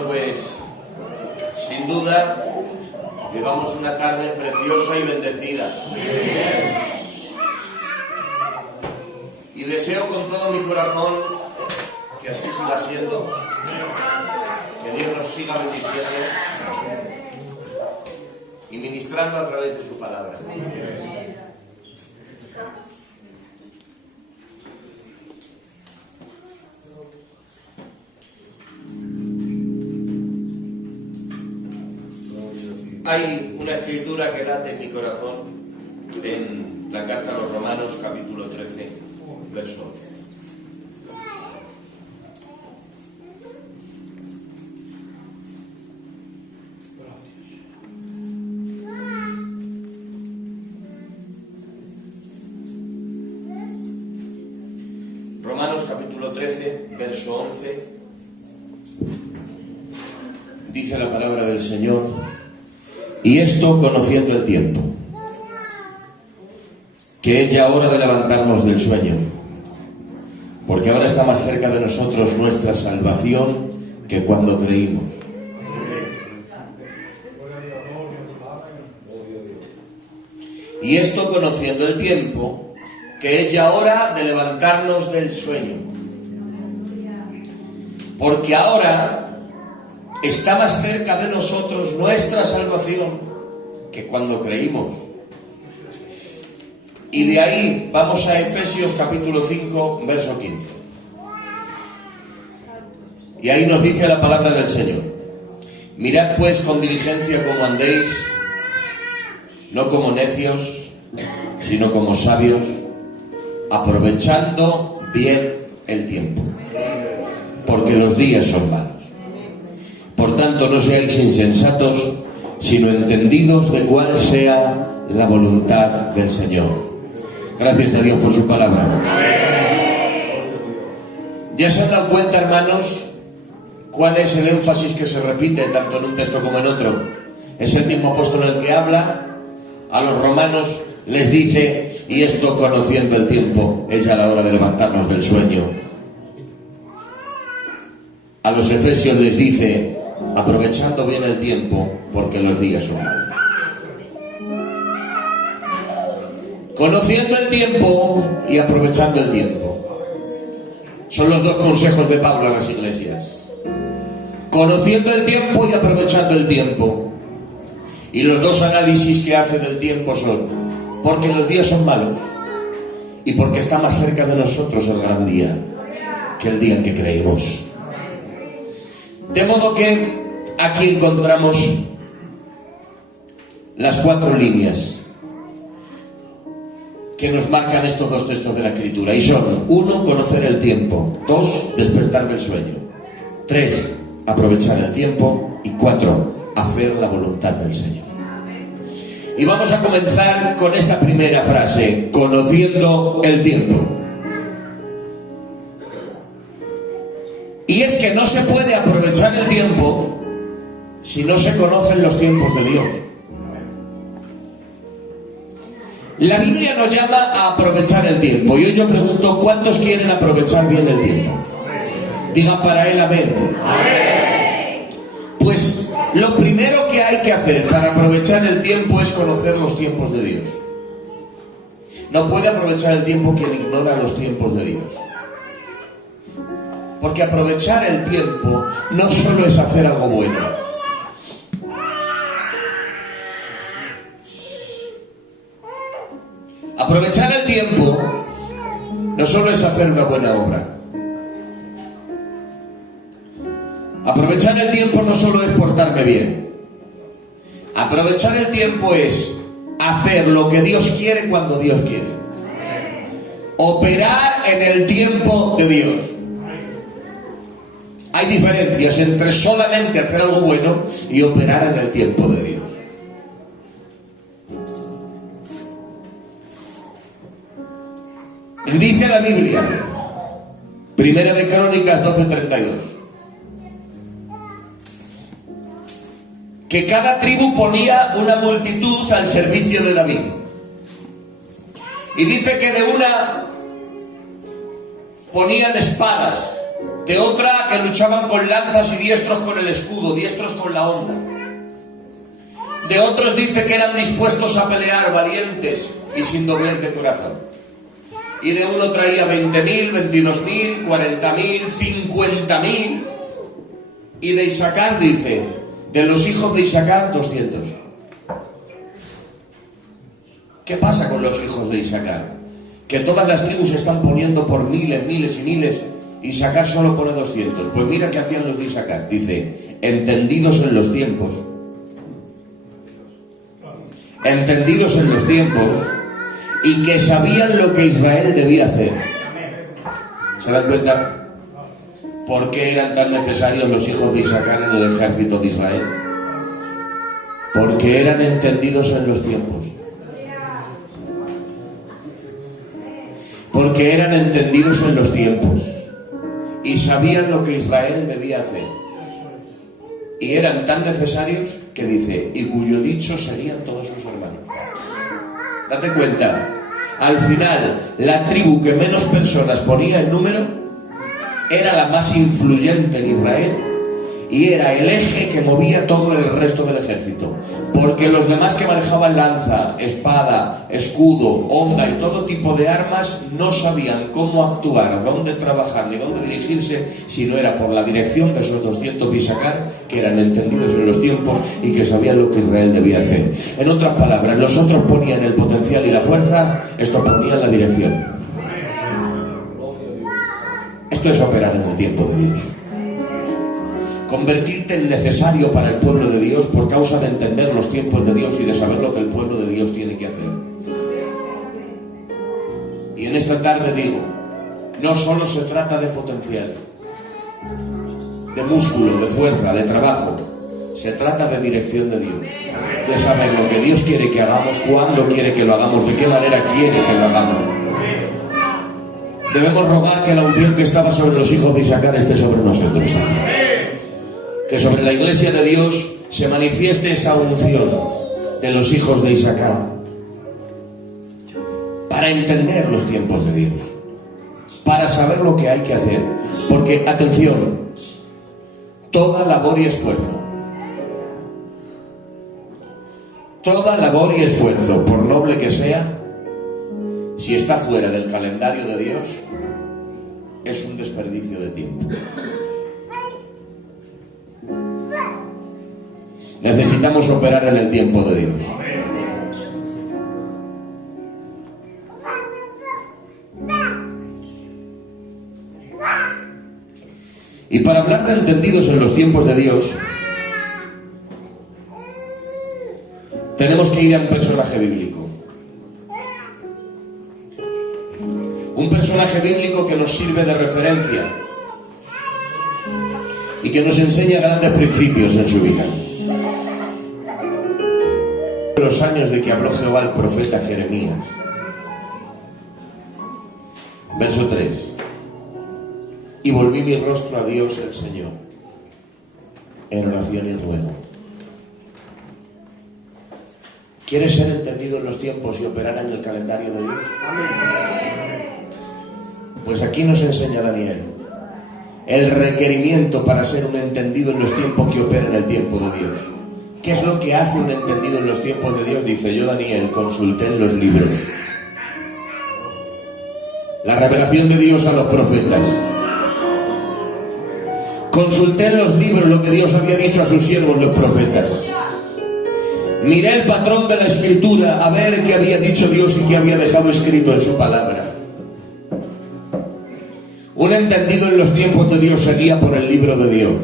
Bueno, pues sin duda llevamos una tarde preciosa y bendecida. Y deseo con todo mi corazón que así siga siendo, que Dios nos siga bendiciendo y ministrando a través de su palabra. Hay una escritura que late en mi corazón en la carta a los Romanos, capítulo 13, verso 11. Romanos, capítulo 13, verso 11. Dice la palabra del Señor: y esto conociendo el tiempo, que es ya hora de levantarnos del sueño, porque ahora está más cerca de nosotros nuestra salvación que cuando creímos. Y esto conociendo el tiempo, que es ya hora de levantarnos del sueño, porque ahora está más cerca de nosotros nuestra salvación que cuando creímos. Y de ahí vamos a Efesios capítulo 5, verso 15. Y ahí nos dice la palabra del Señor: mirad pues con diligencia cómo andéis, no como necios, sino como sabios, aprovechando bien el tiempo, porque los días son malos. Por tanto, no seáis insensatos, sino entendidos de cuál sea la voluntad del Señor. Gracias a Dios por su palabra. ¿Ya se han dado cuenta, hermanos, cuál es el énfasis que se repite tanto en un texto como en otro? Es el mismo apóstol el que habla. A los romanos les dice: y esto conociendo el tiempo, es ya la hora de levantarnos del sueño. A los efesios les dice: aprovechando bien el tiempo, porque los días son malos. Conociendo el tiempo y aprovechando el tiempo. Son los dos consejos de Pablo a las iglesias. Conociendo el tiempo y aprovechando el tiempo. Y los dos análisis que hace del tiempo son: porque los días son malos y porque está más cerca de nosotros el gran día que el día en que creímos. De modo que aquí encontramos las 4 líneas que nos marcan estos dos textos de la Escritura. Y son: 1, conocer el tiempo; 2, despertar del sueño; 3, aprovechar el tiempo; y 4, hacer la voluntad del Señor. Y vamos a comenzar con esta primera frase: conociendo el tiempo. Y es que no se puede aprovechar el tiempo si no se conocen los tiempos de Dios. La Biblia nos llama a aprovechar el tiempo. Y hoy yo pregunto: ¿cuántos quieren aprovechar bien el tiempo? Digan para él amén. Pues lo primero que hay que hacer para aprovechar el tiempo es conocer los tiempos de Dios. No puede aprovechar el tiempo quien ignora los tiempos de Dios. Porque aprovechar el tiempo no solo es hacer algo bueno. Aprovechar el tiempo no solo es hacer una buena obra. Aprovechar el tiempo no solo es portarme bien. Aprovechar el tiempo es hacer lo que Dios quiere cuando Dios quiere. Operar en el tiempo de Dios. Hay diferencias entre solamente hacer algo bueno y operar en el tiempo de Dios. Dice la Biblia, Primera de Crónicas 12:32, que cada tribu ponía una multitud al servicio de David. Y dice que de una ponían espadas, de otra que luchaban con lanzas y diestros con el escudo, diestros con la honda. De otros dice que eran dispuestos a pelear, valientes y sin doblez de corazón. Y de uno traía 20.000, 22.000, 40.000, 50.000. Y de Isaacar dice, de los hijos de Isaacar, 200. ¿Qué pasa con los hijos de Isaacar? Que todas las tribus se están poniendo por miles, miles y miles. Isaacar solo pone 200. Pues mira qué hacían los de Isaacar. Dice, entendidos en los tiempos. Entendidos en los tiempos. Y que sabían lo que Israel debía hacer. ¿Se dan cuenta? ¿Por qué eran tan necesarios los hijos de Isaacar en el ejército de Israel? Porque eran entendidos en los tiempos. Porque eran entendidos en los tiempos. Y sabían lo que Israel debía hacer. Y eran tan necesarios que dice, y cuyo dicho seguían todos sus hermanos. Date cuenta, al final, la tribu que menos personas ponía en número era la más influyente en Israel y era el eje que movía todo el resto del ejército. Porque los demás que manejaban lanza, espada, escudo, honda y todo tipo de armas no sabían cómo actuar, dónde trabajar ni dónde dirigirse, si no era por la dirección de esos 200 de Isaacar, que eran entendidos en los tiempos y que sabían lo que Israel debía hacer. En otras palabras, los otros ponían el potencial y la fuerza, estos ponían la dirección. Esto es operar en el tiempo de Dios. Convertirte en necesario para el pueblo de Dios por causa de entender los tiempos de Dios y de saber lo que el pueblo de Dios tiene que hacer. Y en esta tarde digo, no solo se trata de potencial, de músculo, de fuerza, de trabajo. Se trata de dirección de Dios, de saber lo que Dios quiere que hagamos, cuándo quiere que lo hagamos, de qué manera quiere que lo hagamos. Debemos rogar que la unción que estaba sobre los hijos de Isaacar esté sobre nosotros también. Que sobre la iglesia de Dios se manifieste esa unción de los hijos de Isaacar para entender los tiempos de Dios, para saber lo que hay que hacer. Porque, atención, toda labor y esfuerzo, por noble que sea, si está fuera del calendario de Dios, es un desperdicio de tiempo. Necesitamos operar en el tiempo de Dios. Y para hablar de entendidos en los tiempos de Dios, tenemos que ir a un personaje bíblico. Un personaje bíblico que nos sirve de referencia y que nos enseña grandes principios en su vida. Los años de que habló Jehová al profeta Jeremías. Verso 3. Y volví mi rostro a Dios el Señor en oración y ruego. ¿Quieres ser entendido en los tiempos y operar en el calendario de Dios? Pues aquí nos enseña Daniel el requerimiento para ser un entendido en los tiempos que opera en el tiempo de Dios. ¿Qué es lo que hace un entendido en los tiempos de Dios? Dice, yo, Daniel, consulté en los libros la revelación de Dios a los profetas. Consulté en los libros lo que Dios había dicho a sus siervos, los profetas. Miré el patrón de la Escritura a ver qué había dicho Dios y qué había dejado escrito en su palabra. Un entendido en los tiempos de Dios se guía por el libro de Dios.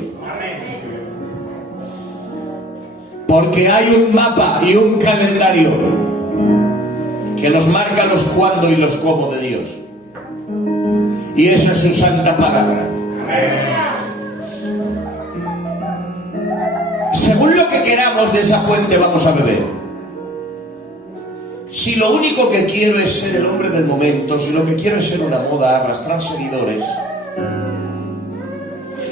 Porque hay un mapa y un calendario que nos marca los cuándo y los cómo de Dios. Y esa es su santa palabra. Según lo que queramos de esa fuente vamos a beber. Si lo único que quiero es ser el hombre del momento, si lo que quiero es ser una moda, arrastrar seguidores,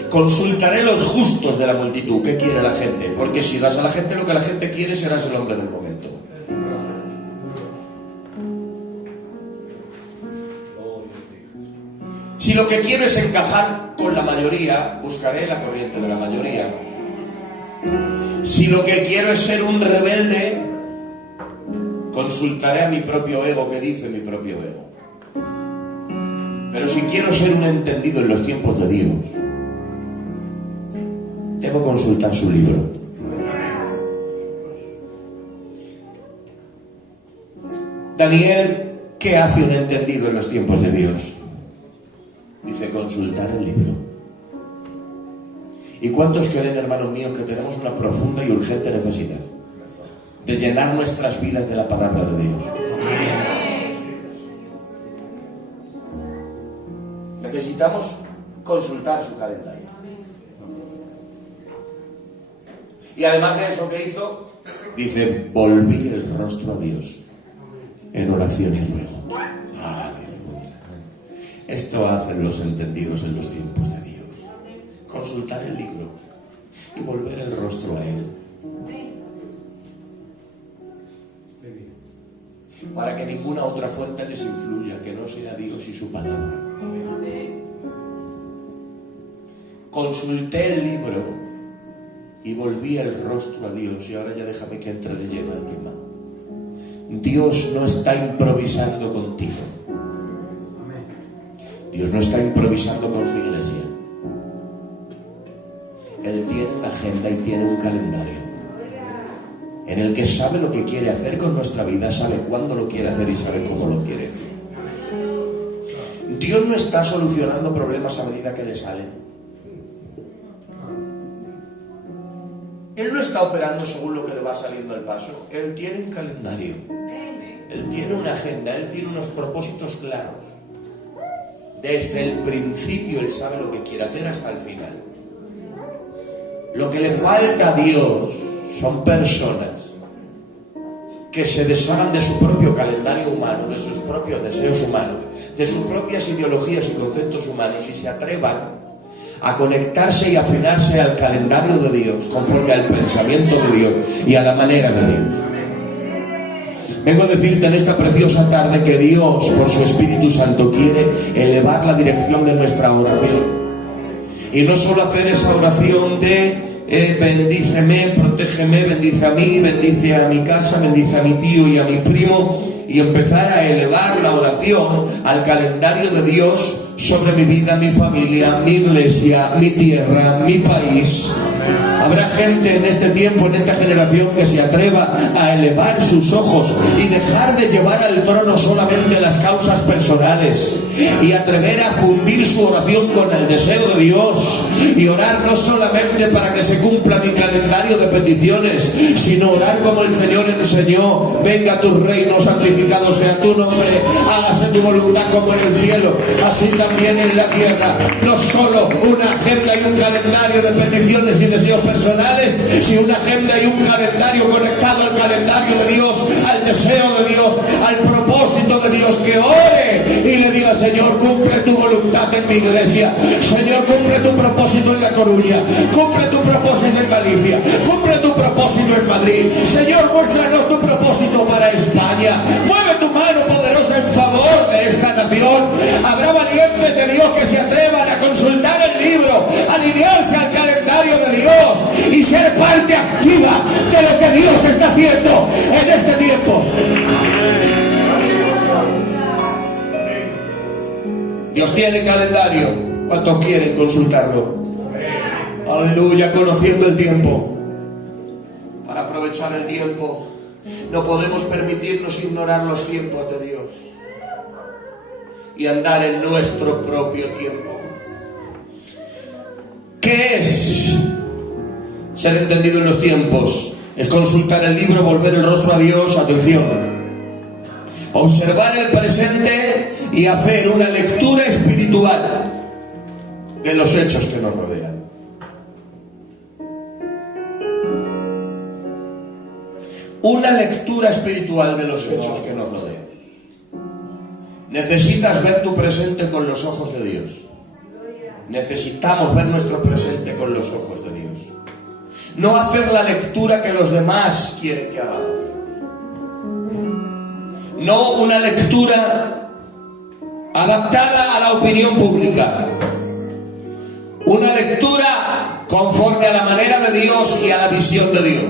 consultaré los justos de la multitud. ¿Qué quiere la gente? Porque si das a la gente lo que la gente quiere, serás el hombre del momento. Si lo que quiero es encajar con la mayoría, buscaré la corriente de la mayoría. Si lo que quiero es ser un rebelde, consultaré a mi propio ego, ¿qué dice mi propio ego? Pero si quiero ser un entendido en los tiempos de Dios, debo consultar su libro. Daniel, ¿qué hace un entendido en los tiempos de Dios? Dice, consultar el libro. ¿Y cuántos creen, hermanos míos, que tenemos una profunda y urgente necesidad de llenar nuestras vidas de la palabra de Dios? Necesitamos consultar su calendario. Y además de eso, ¿qué hizo? Dice, volví el rostro a Dios en oración y ruego. Aleluya. Esto hacen los entendidos en los tiempos de Dios. Consultar el libro y volver el rostro a Él. Para que ninguna otra fuente les influya que no sea Dios y su palabra. Consulté el libro y volví el rostro a Dios. Y ahora ya déjame que entre de lleno al tema. Dios no está improvisando contigo. Dios no está improvisando con su iglesia. Él tiene una agenda y tiene un calendario en el que sabe lo que quiere hacer con nuestra vida, sabe cuándo lo quiere hacer y sabe cómo lo quiere hacer. Dios no está solucionando problemas a medida que le salen. Él no está operando según lo que le va saliendo al paso. Él tiene un calendario. Él tiene una agenda. Él tiene unos propósitos claros. Desde el principio Él sabe lo que quiere hacer hasta el final. Lo que le falta a Dios son personas que se deshagan de su propio calendario humano, de sus propios deseos humanos, de sus propias ideologías y conceptos humanos y se atrevan a conectarse y afinarse al calendario de Dios, conforme al pensamiento de Dios y a la manera de Dios. Vengo a decirte en esta preciosa tarde que Dios, por su Espíritu Santo, quiere elevar la dirección de nuestra oración. Y no solo hacer esa oración de bendíceme, protégeme, bendice a mí, bendice a mi casa, bendice a mi tío y a mi primo, y empezar a elevar la oración al calendario de Dios sobre mi vida, mi familia, mi iglesia, mi tierra, mi país. Habrá gente en este tiempo, en esta generación, que se atreva a elevar sus ojos y dejar de llevar al trono solamente las causas personales y atrever a fundir su oración con el deseo de Dios y orar no solamente para que se cumpla mi calendario de peticiones, sino orar como el Señor enseñó: venga tu reino, santificado sea tu nombre, hágase tu voluntad como en el cielo, así también en la tierra. No solo una agenda y un calendario de peticiones y deseos personales, sino una agenda y un calendario conectado al calendario de Dios, al deseo de Dios, al propósito de Dios, que ore y le diga: Señor, cumple tu voluntad en mi iglesia, Señor, cumple tu propósito en La Coruña, cumple tu propósito en Galicia, cumple tu propósito en Madrid, Señor, muéstranos tu propósito para España, mueve tu mano poderosa en favor de esta nación. Habrá valientes de Dios que se atrevan a consultar el libro, alinearse al calendario de Dios y ser parte activa de lo que Dios está haciendo en este tiempo. Dios tiene calendario. ¿Cuántos quieren consultarlo? Aleluya, conociendo el tiempo. Para aprovechar el tiempo, no podemos permitirnos ignorar los tiempos de Dios y andar en nuestro propio tiempo. ¿Qué es ser entendido en los tiempos? Es consultar el libro, volver el rostro a Dios. Atención, observar el presente y hacer una lectura espiritual de los hechos que nos rodean. Una lectura espiritual de los hechos que nos rodean. Necesitas ver tu presente con los ojos de Dios. Necesitamos ver nuestro presente con los ojos de Dios. No hacer la lectura que los demás quieren que hagamos. No una lectura adaptada a la opinión pública. Una lectura conforme a la manera de Dios y a la visión de Dios.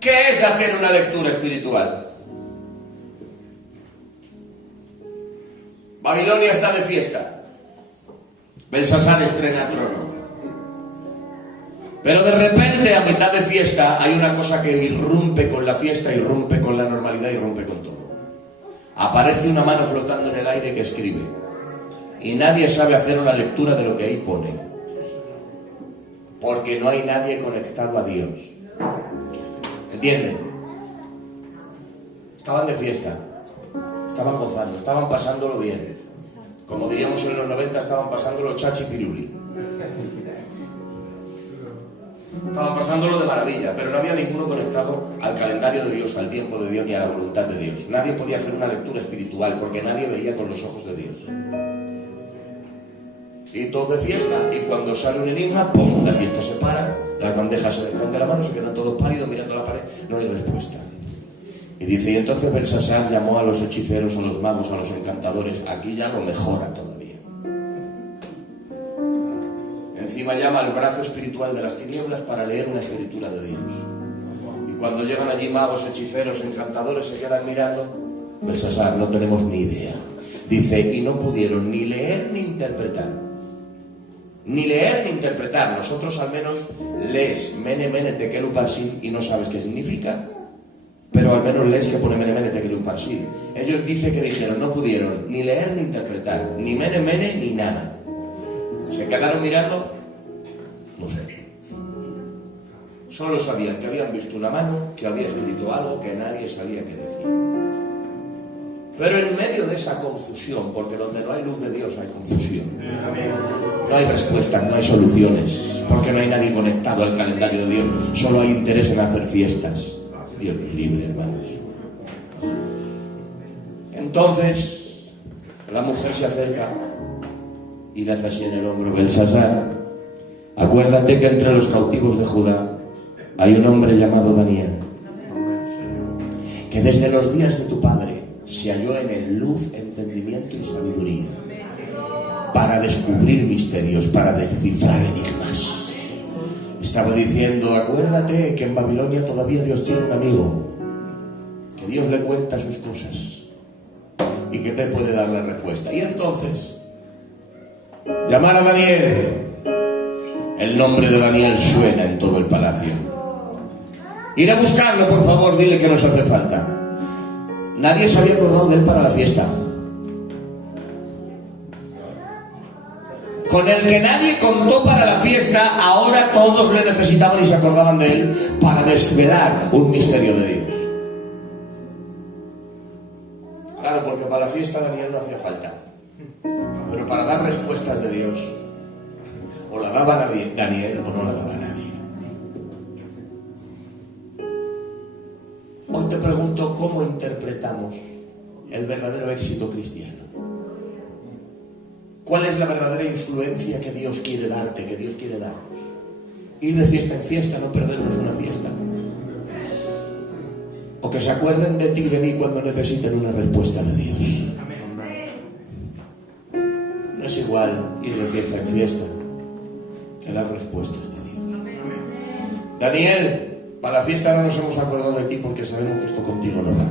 ¿Qué es hacer una lectura espiritual? Babilonia está de fiesta. Belsasar estrena trono. Pero de repente, a mitad de fiesta, hay una cosa que irrumpe con la fiesta, irrumpe con la normalidad, irrumpe con todo. Aparece una mano flotando en el aire que escribe. Y nadie sabe hacer una lectura de lo que ahí pone. Porque no hay nadie conectado a Dios. ¿Entienden? Estaban de fiesta. Estaban gozando, estaban pasándolo bien. Como diríamos en los 90, estaban pasándolo chachi piruli. Estaban pasándolo de maravilla, pero no había ninguno conectado al calendario de Dios, al tiempo de Dios ni a la voluntad de Dios. Nadie podía hacer una lectura espiritual porque nadie veía con los ojos de Dios. Y todo de fiesta, y cuando sale un enigma, ¡pum!, la fiesta se para, las bandejas se les caen de la mano, se quedan todos pálidos mirando a la pared, no hay respuesta. Y dice, y entonces Belsasar llamó a los hechiceros, a los magos, a los encantadores, aquí ya lo mejora todavía. Encima llama al brazo espiritual de las tinieblas para leer una escritura de Dios. Y cuando llegan allí magos, hechiceros, encantadores, se quedan mirando. Belsasar, no tenemos ni idea. Dice, y no pudieron ni leer ni interpretar. Ni leer ni interpretar. Nosotros al menos lees mene mene tekel uparsin y no sabes qué significa. Pero al menos lees que pone mene mene tekel uparsin. Ellos dicen que dijeron, no pudieron ni leer ni interpretar. Ni mene mene ni nada. Se quedaron mirando, no sé. Solo sabían que habían visto una mano, que había escrito algo que nadie sabía qué decir. Pero en medio de esa confusión, porque donde no hay luz de Dios hay confusión. No hay respuestas, no hay soluciones, porque no hay nadie conectado al calendario de Dios. Solo hay interés en hacer fiestas. Dios nos libre, hermanos. Entonces, la mujer se acerca y le hace así en el hombro. Belsasar, acuérdate que entre los cautivos de Judá hay un hombre llamado Daniel, que desde los días de tu padre se halló en él luz, entendimiento y sabiduría para descubrir misterios, para descifrar enigmas. Estaba diciendo, acuérdate que en Babilonia todavía Dios tiene un amigo, que Dios le cuenta sus cosas y que te puede dar la respuesta. Y entonces llamar a Daniel. El nombre de Daniel suena en todo el palacio. Ir a buscarlo, por favor, dile que nos hace falta. Nadie se había acordado de él para la fiesta. Con el que nadie contó para la fiesta, ahora todos le necesitaban y se acordaban de él para desvelar un misterio de Dios. Claro, porque para la fiesta Daniel no hacía falta. Pero para dar respuestas de Dios, o la daba Daniel o no la daba nadie. Hoy te pregunto, ¿cómo interpretamos el verdadero éxito cristiano? ¿Cuál es la verdadera influencia que Dios quiere darte, que Dios quiere darnos? Ir de fiesta en fiesta, no perdernos una fiesta. O que se acuerden de ti y de mí cuando necesiten una respuesta de Dios. No es igual ir de fiesta en fiesta que dar respuestas de Dios. Daniel, para la fiesta no nos hemos acordado de ti porque sabemos que esto contigo no va.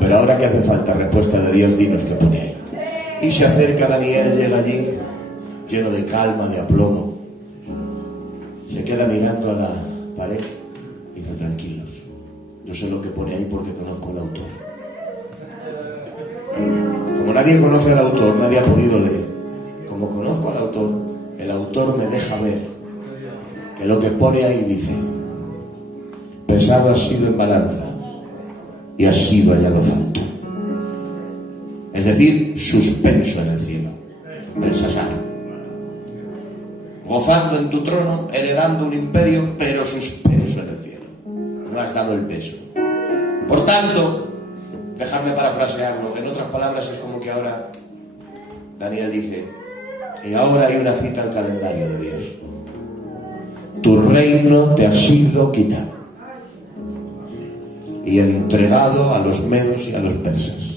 Pero ahora que hace falta respuesta de Dios, dinos qué pone ahí. Y se acerca Daniel, llega allí, lleno de calma, de aplomo. Se queda mirando a la pared y dice, tranquilos, yo sé lo que pone ahí porque conozco al autor. Como nadie conoce al autor, nadie ha podido leer. Como conozco al autor, el autor me deja ver que lo que pone ahí dice, pesado has sido en balanza y has sido hallado falto. Es decir, suspenso en el cielo. Belsasar, gozando en tu trono, heredando un imperio, pero suspenso en el cielo. No has dado el peso. Por tanto, dejadme parafrasearlo. En otras palabras, es como que ahora Daniel dice, y ahora hay una cita al calendario de Dios. Tu reino te ha sido quitado. y entregado a los medos y a los persas.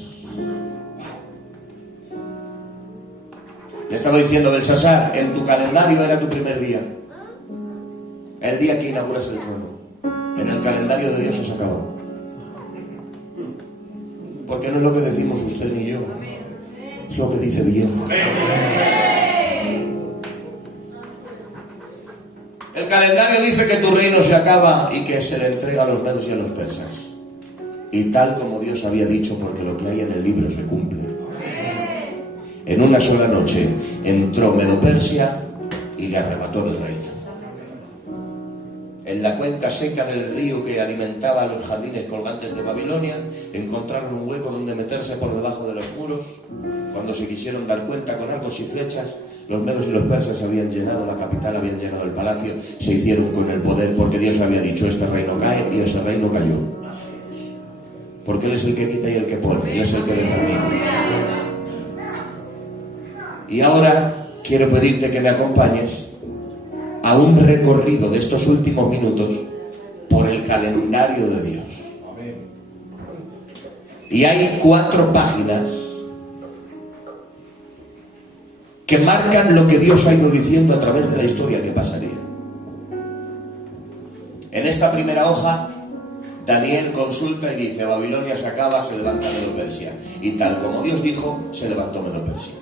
Le estaba diciendo, Belsasar, en tu calendario era tu primer día, el día que inauguras el trono. En el calendario de Dios se acabó. Porque no es lo que decimos usted ni yo, es lo que dice Dios. El calendario dice que tu reino se acaba y que se le entrega a los medos y a los persas. Y tal como Dios había dicho, porque lo que hay en el libro se cumple. En una sola noche entró Medo-Persia y le arrebató el reino. En la cuenca seca del río que alimentaba los jardines colgantes de Babilonia, encontraron un hueco donde meterse por debajo de los muros. Cuando se quisieron dar cuenta, con arcos y flechas, los medos y los persas habían llenado la capital, habían llenado el palacio, se hicieron con el poder, porque Dios había dicho, este reino cae, y ese reino cayó. Porque Él es el que quita y el que pone, Él es el que determina. Y ahora quiero pedirte que me acompañes a un recorrido de estos últimos minutos por el calendario de Dios. Y hay 4 páginas que marcan lo que Dios ha ido diciendo a través de la historia que pasaría. En esta primera hoja, Daniel consulta y dice, Babilonia se acaba, se levanta Medo-Persia. Y tal como Dios dijo, se levantó Medo-Persia.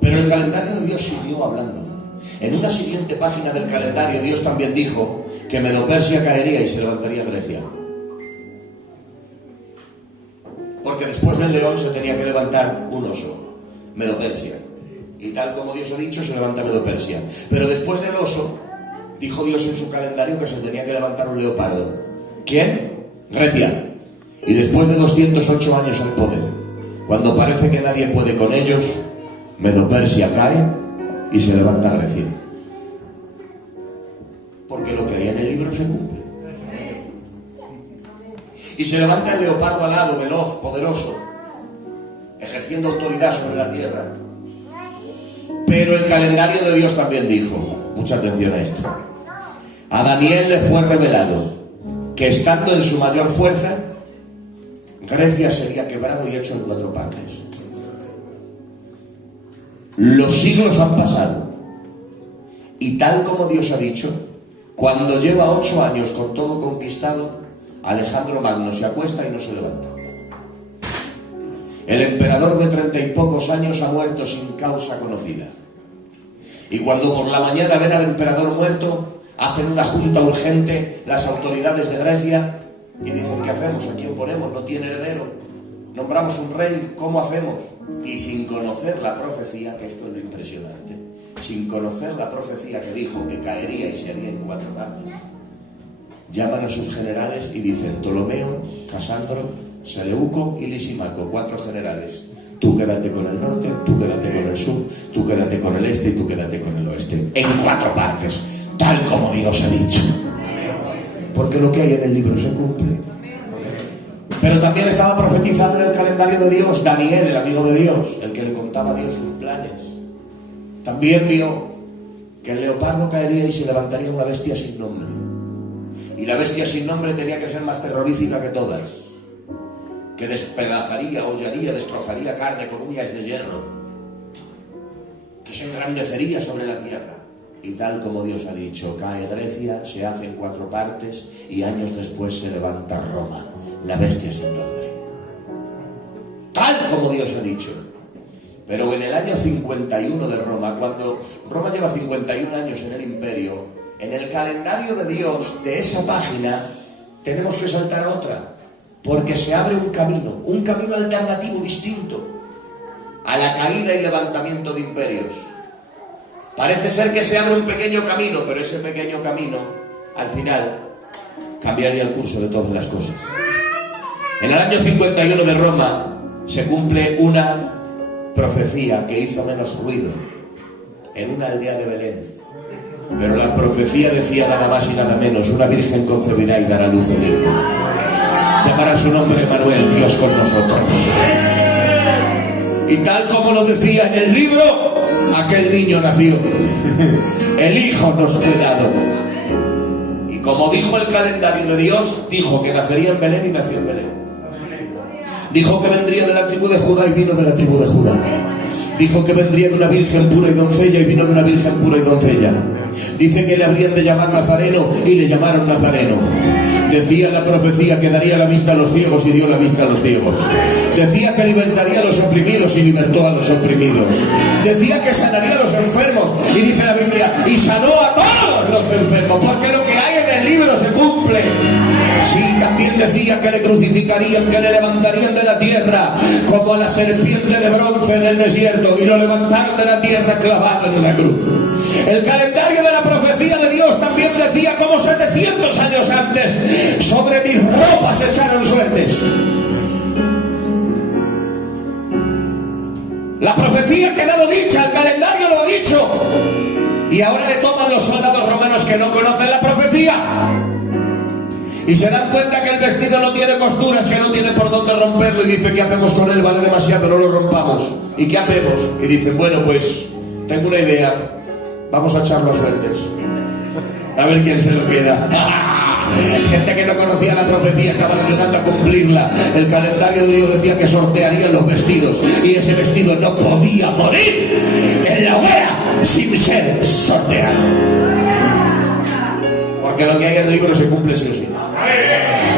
Pero el calendario de Dios siguió hablando. En una siguiente página del calendario, Dios también dijo que Medo-Persia caería y se levantaría Grecia. Porque después del león se tenía que levantar un oso, Medo-Persia. Y tal como Dios ha dicho, se levanta Medo-Persia. Pero después del oso, dijo Dios en su calendario que se tenía que levantar un leopardo. ¿Quién? Grecia. Y después de 208 años al poder, cuando parece que nadie puede con ellos, Medo-Persia cae y se levanta Grecia. Porque lo que hay en el libro se cumple. Y se levanta el leopardo alado, veloz, poderoso, ejerciendo autoridad sobre la tierra. Pero el calendario de Dios también dijo, mucha atención a esto, a Daniel le fue revelado que estando en su mayor fuerza, Grecia sería quebrado y hecho en 4 partes. Los siglos han pasado y tal como Dios ha dicho, cuando lleva 8 años con todo conquistado, Alejandro Magno se acuesta y no se levanta. El emperador de 30 y pocos años ha muerto sin causa conocida. Y cuando por la mañana ven al emperador muerto, hacen una junta urgente las autoridades de Grecia y dicen, ¿qué hacemos? ¿A quién ponemos? No tiene heredero. Nombramos un rey, ¿cómo hacemos? Y sin conocer la profecía, que esto es lo impresionante, sin conocer la profecía que dijo que caería y se haría en 4 partes, llaman a sus generales y dicen, Ptolomeo, Casandro, Seleuco y Lisímaco, 4 generales. Tú quédate con el norte, tú quédate con el sur, tú quédate con el este y tú quédate con el oeste. En 4 partes, tal como Dios ha dicho. Porque lo que hay en el libro se cumple. Pero también estaba profetizado en el calendario de Dios, Daniel, el amigo de Dios, el que le contaba a Dios sus planes. También vio que el leopardo caería y se levantaría una bestia sin nombre. Y la bestia sin nombre tenía que ser más terrorífica que todas, que despedazaría, hollaría, destrozaría carne con uñas de hierro, que se engrandecería sobre la tierra. Y tal como Dios ha dicho, cae Grecia, se hace en 4 partes y años después se levanta Roma, la bestia sin nombre. Tal como Dios ha dicho. Pero en el año 51 de Roma, cuando Roma lleva 51 años en el imperio, en el calendario de Dios, de esa página, tenemos que saltar a otra. Porque se abre un camino alternativo distinto a la caída y levantamiento de imperios. Parece ser que se abre un pequeño camino, pero ese pequeño camino, al final, cambiaría el curso de todas las cosas. En el año 51 de Roma se cumple una profecía que hizo menos ruido en una aldea de Belén. Pero la profecía decía nada más y nada menos, una virgen concebirá y dará a luz un hijo. Llamará su nombre Emmanuel, Dios con nosotros. Y tal como lo decía en el libro, aquel niño nació. El hijo nos fue dado. Y como dijo el calendario de Dios, dijo que nacería en Belén y nació en Belén. Dijo que vendría de la tribu de Judá y vino de la tribu de Judá. Dijo que vendría de una virgen pura y doncella y vino de una virgen pura y doncella. Dice que le habrían de llamar Nazareno y le llamaron Nazareno. Decía la profecía que daría la vista a los ciegos y dio la vista a los ciegos. Decía que libertaría a los oprimidos y libertó a los oprimidos. Decía que sanaría a los enfermos y dice la Biblia, y sanó a todos los enfermos, porque lo que hay en el libro se cumple. Sí, también decía que le crucificarían, que le levantarían de la tierra como a la serpiente de bronce en el desierto, y lo levantaron de la tierra clavado en una cruz. El calendario de la profecía de Dios también decía como 700 años antes, sobre mis ropas echaron suertes. La profecía ha quedado dicha, el calendario lo ha dicho, y ahora le toman los soldados romanos que no conocen la profecía y se dan cuenta que el vestido no tiene costuras, que no tiene por dónde romperlo, y dice, ¿qué hacemos con él? Vale demasiado, no lo rompamos. ¿Y qué hacemos? Y dicen, bueno, pues tengo una idea, vamos a echarlo a suertes, a ver quién se lo queda. Gente que no conocía la profecía estaban ayudando a cumplirla. El calendario de Dios decía que sortearían los vestidos, y ese vestido no podía morir en la hoguera sin ser sorteado, porque lo que hay en el libro se cumple sí o sí,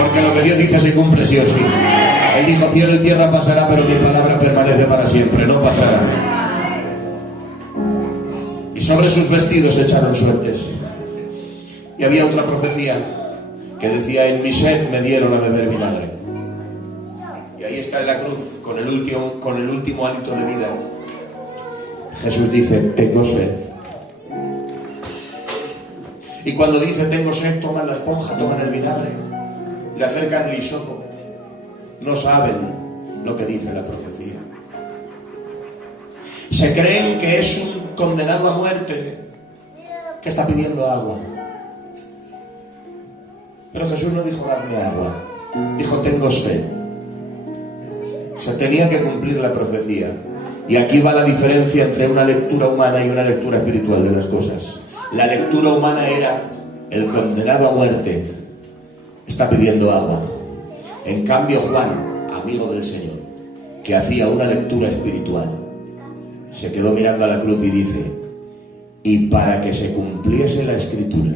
porque lo que Dios dice se cumple sí o sí. Él dijo, cielo y tierra pasará, pero mi palabra permanece para siempre, no pasará. Y sobre sus vestidos echaron suertes. Y había otra profecía que decía, en mi sed me dieron a beber vinagre. Y ahí está en la cruz, con el último hálito de vida, Jesús dice, tengo sed. Y cuando dice tengo sed, toman la esponja, toman el vinagre, le acercan el hisopo. No saben lo que dice la profecía. Se creen que es un condenado a muerte que está pidiendo agua. Pero Jesús no dijo darme agua, dijo tengo sed. Se tenía que cumplir la profecía. Y aquí va la diferencia entre una lectura humana y una lectura espiritual de las cosas. La lectura humana era, el condenado a muerte está pidiendo agua. En cambio Juan, amigo del Señor, que hacía una lectura espiritual, se quedó mirando a la cruz y dice, y para que se cumpliese la escritura,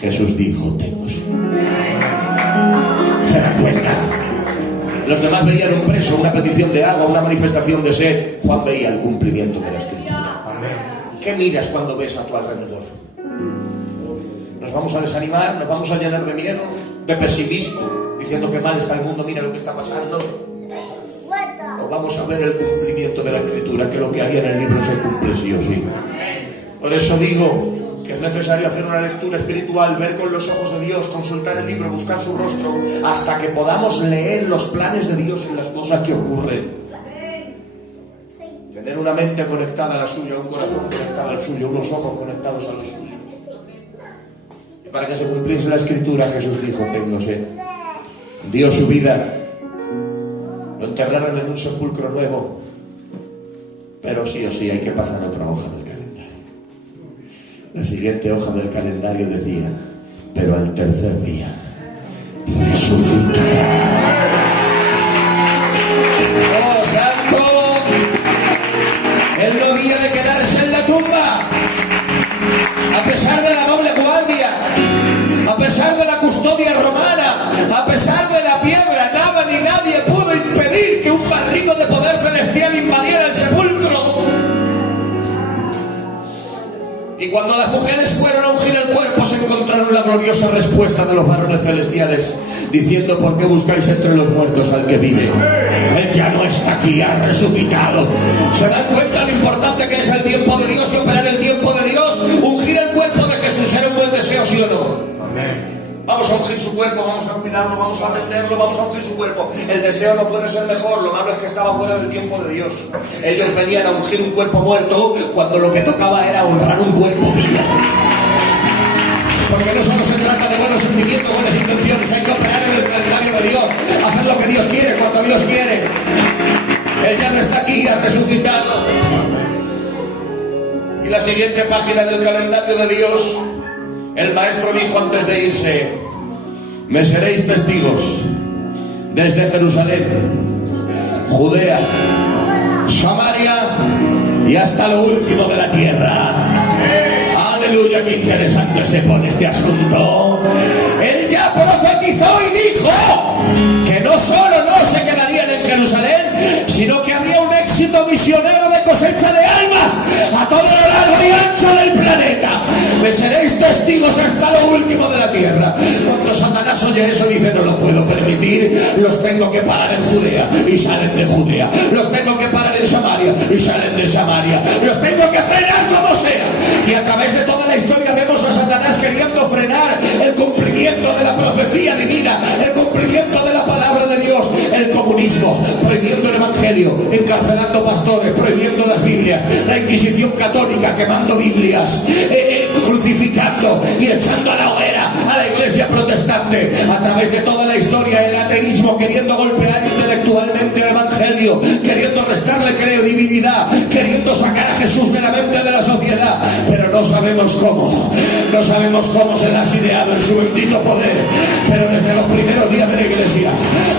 Jesús dijo, tengo sed. ¿Se dan cuenta? Los demás veían un preso, una petición de agua, una manifestación de sed. Juan veía el cumplimiento de la escritura. ¿Qué miras cuando ves a tu alrededor? ¿Nos vamos a desanimar? ¿Nos vamos a llenar de miedo? ¿De pesimismo? Diciendo que mal está el mundo, mira lo que está pasando. ¿O vamos a ver el cumplimiento de la escritura? Que lo que hay en el libro se cumple sí o sí. Por eso digo que es necesario hacer una lectura espiritual, ver con los ojos de Dios, consultar el libro, buscar su rostro, hasta que podamos leer los planes de Dios en las cosas que ocurren. Tener una mente conectada a la suya, un corazón conectado al suyo, unos ojos conectados a los suyos. Y para que se cumpliese la escritura, Jesús dijo, tengo sed. Dio su vida, lo enterraron en un sepulcro nuevo, pero sí o sí hay que pasar otra hoja del calendario. La siguiente hoja del calendario decía, pero al tercer día resucitará. ¡Oh, santo! Él no había de quedarse en la tumba, a pesar de la doble guardia, a pesar de la custodia romana, a pesar de la piedra, nada ni nadie pudo impedir que un barrido de poder celestial invadiera el sepulcro. Y cuando las mujeres fueron a ungir el cuerpo, se encontraron la gloriosa respuesta de los varones celestiales, diciendo, ¿por qué buscáis entre los muertos al que vive? Él ya no está aquí, ha resucitado. ¿Se dan cuenta lo importante que es el tiempo de Dios y operar el tiempo de Dios? Ungir el cuerpo de Jesús era un buen deseo, ¿sí o no? Amén. Vamos a ungir su cuerpo, vamos a cuidarlo, vamos a atenderlo, vamos a ungir su cuerpo. El deseo no puede ser mejor, lo malo es que estaba fuera del tiempo de Dios. Ellos venían a ungir un cuerpo muerto cuando lo que tocaba era honrar un cuerpo vivo. Porque no solo se trata de buenos sentimientos, buenas intenciones, hay que operar en el calendario de Dios, hacer lo que Dios quiere, cuando Dios quiere. Él ya no está aquí, ha resucitado. Y la siguiente página del calendario de Dios El maestro dijo antes de irse: me seréis testigos desde Jerusalén, Judea, Samaria y hasta lo último de la tierra. Aleluya, qué interesante se pone este asunto. Él ya profetizó y dijo que no solo no se quedarían en Jerusalén, sino que habría un éxito misionero de cosecha de almas a todo lo largo y ancho del planeta. Me seréis testigos hasta lo último de la tierra. Cuando Satanás oye eso, dice: no lo puedo permitir, los tengo que parar en Judea, y salen de Judea. Los tengo que parar en Samaria, y salen de Samaria. Los tengo que frenar como sea. Y a través de toda la historia vemos a Satanás queriendo frenar el cumplimiento de la profecía divina, el cumplimiento de la palabra de Dios. El comunismo, prohibiendo el evangelio, encarcelando pastores, prohibiendo las Biblias. La Inquisición católica, quemando Biblias, crucificando y echando a la hoguera a la iglesia protestante. A través de toda la historia, el ateísmo, queriendo golpear intelectualmente el evangelio, queriendo restarle credibilidad, queriendo sacar a Jesús de la mente de la sociedad. Pero no sabemos cómo, no sabemos cómo se le ha ideado en su bendito poder. Pero desde los primeros días de la iglesia,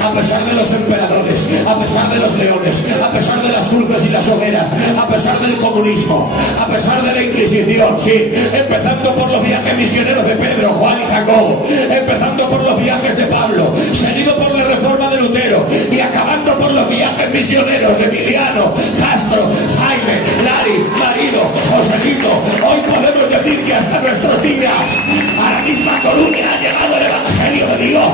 a pesar de los emperadores, a pesar de los leones, a pesar de las cruces y las hogueras, a pesar del comunismo, a pesar de la Inquisición, sí, empezando por los viajes misioneros de Pedro, Juan y Jacobo, empezando por los viajes de Pablo, seguido por la reforma de Lutero y acabando por los viajes misioneros de Emiliano, Castro, Jaime, Lari, Marido, Joselito. Hoy podemos decir que hasta nuestros días a la misma Coruña ha llegado el evangelio de Dios,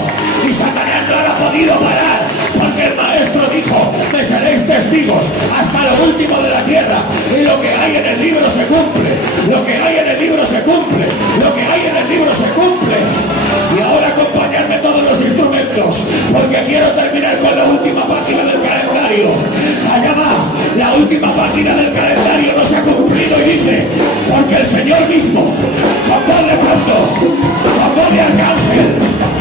y Satanás no lo ha podido parar, porque el maestro dijo: me seréis testigos hasta lo último de la tierra. Y lo que hay en el libro se cumple, lo que hay en el libro se cumple, lo que hay en el libro se cumple. Y ahora acompañadme todos los instrumentos, porque quiero terminar con la última página del calendario. Allá va, la última página del calendario no se ha cumplido, y dice: porque el Señor mismo, con voz de mando, con voz de arcángel,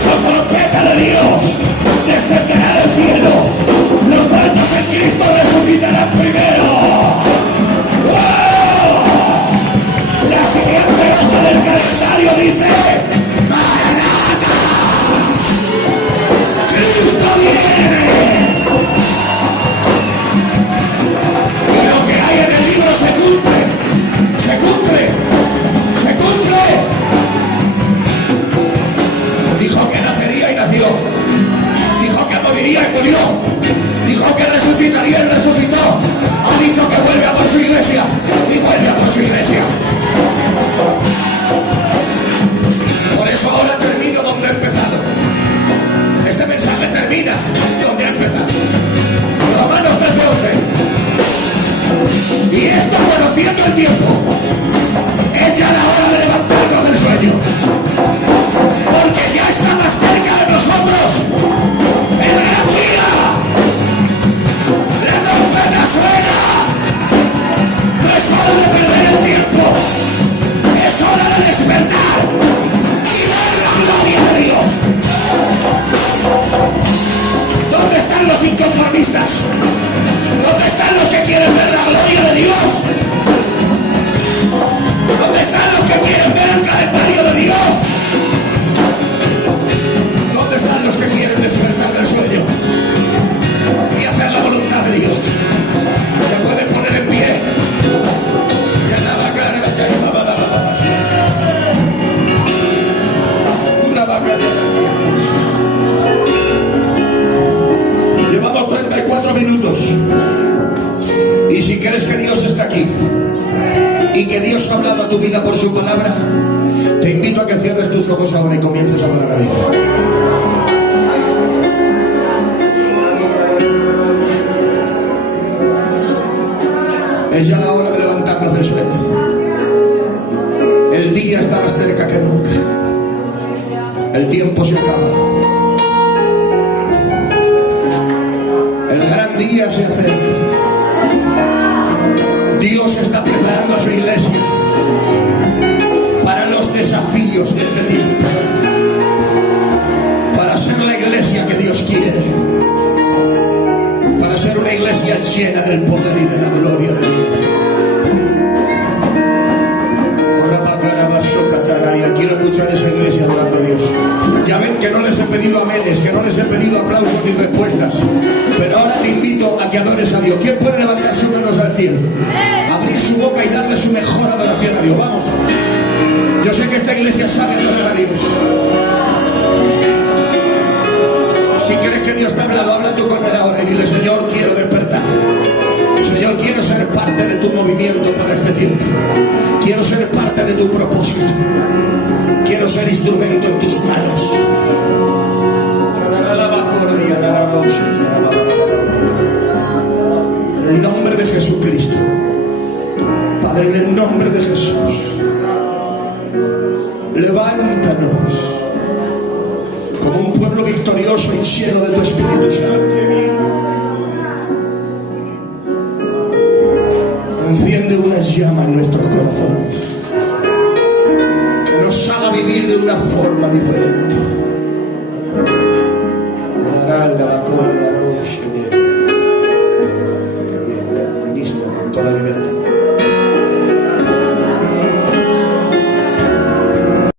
con trompeta de Dios, descenderá del cielo. Los muertos en Cristo resucitarán primero. ¡Wow! La siguiente hoja del calendario dice: ¡Maranatha! ¡Cristo viene! Y lo que hay en el libro se cumple, se cumple, se cumple. Dijo que nacería y nació. Dijo que moriría y murió. Dijo que resucitaría y resucitó. Ha dicho que vuelve a por su iglesia y vuelve a por su iglesia. Por eso ahora termino donde he empezado. Este mensaje termina donde ha empezado. Romanos 13:11. Y esto, conociendo el tiempo, es ya la hora de levantarnos del sueño, porque ya está más cerca de nosotros el gran día. La trompeta suena. No es hora de perder el tiempo, es hora de despertar y ver la gloria de Dios. ¿Dónde están los inconformistas? ¿Dónde están los que quieren ver la gloria de Dios? ¿Dónde están los que quieren ver el calendario de Dios? ¿Dónde están los que quieren despertar del sueño y hacer la voluntad de Dios? Se pueden poner en pie. Llevamos 34 minutos. Y si crees que Dios está aquí y que Dios ha hablado a tu vida por su palabra, te invito a que cierres tus ojos ahora y comiences a adorar a Dios. Es ya la hora de levantarnos del sueño. El día está más cerca que nunca. El tiempo se acaba. El gran día se acerca. Dios está preparando a su iglesia para los desafíos de este tiempo, para ser la iglesia que Dios quiere, para ser una iglesia llena del poder y de la gloria de Dios. Quiero escuchar su boca y darle su mejor adoración a Dios. Vamos. Yo sé que esta iglesia sabe adorar a Dios. Si crees que Dios te ha hablado, habla tú con Él ahora y dile: Señor, quiero despertar. Señor, quiero ser parte de tu movimiento para este tiempo. Quiero ser parte de tu propósito. Quiero ser instrumento en tus manos. En el nombre de Jesucristo, Padre, en el nombre de Jesús, levántanos como un pueblo victorioso y lleno de tu Espíritu Santo. Enciende una llama en nuestros corazones que nos haga vivir de una forma diferente. Ministra con toda libertad.